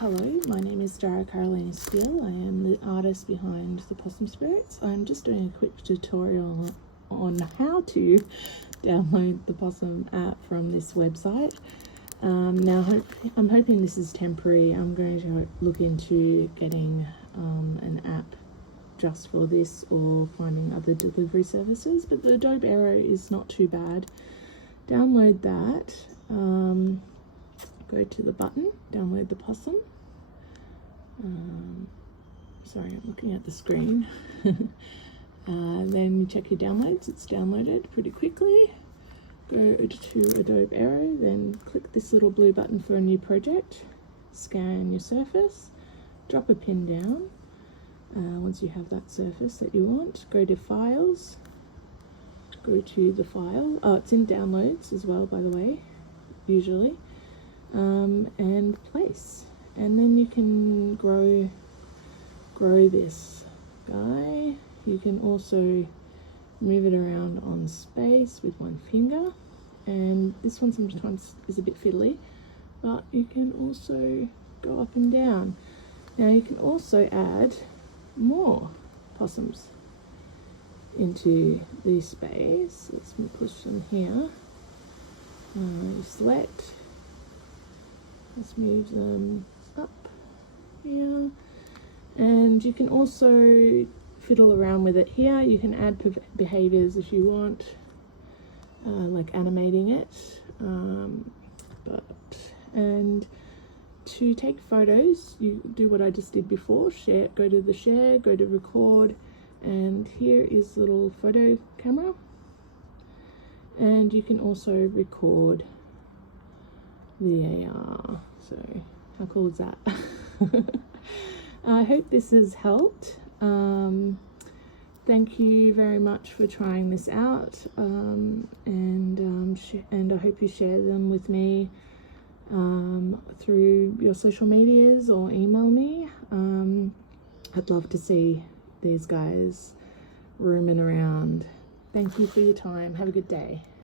Hello, my name is Dara Caroline Steele. I am the artist behind the Possums Spirits. I'm just doing a quick tutorial on how to download the Possum app from this website. I'm hoping this is temporary. I'm going to look into getting an app just for this or finding other delivery services, but the Adobe Aero is not too bad. Download that. Go to the button, download the Possum. Sorry, I'm looking at the screen. Then you check your downloads. It's downloaded pretty quickly. Go to Adobe Aero, then click this little blue button for a new project. Scan your surface, drop a pin down. Once you have that surface that you want, go to Files, go to the file. Oh, it's in Downloads as well, by the way, usually. And place, and then you can grow this guy. You can also move it around on space with one finger, and this one sometimes is a bit fiddly, but you can also go up and down. Now you can also add more possums into the space. Let's push them here. You select. Let's move them up here, and you can also fiddle around with it here. You can add behaviors if you want, like animating it, and to take photos, you do what I just did before. Go to the share, go to record, and here is the little photo camera, and you can also record the AR. So how cool is that? I hope this has helped. Thank you very much for trying this out, and I hope you share them with me through your social medias or email me. I'd love to see these guys roaming around. Thank you for your time. Have a good day.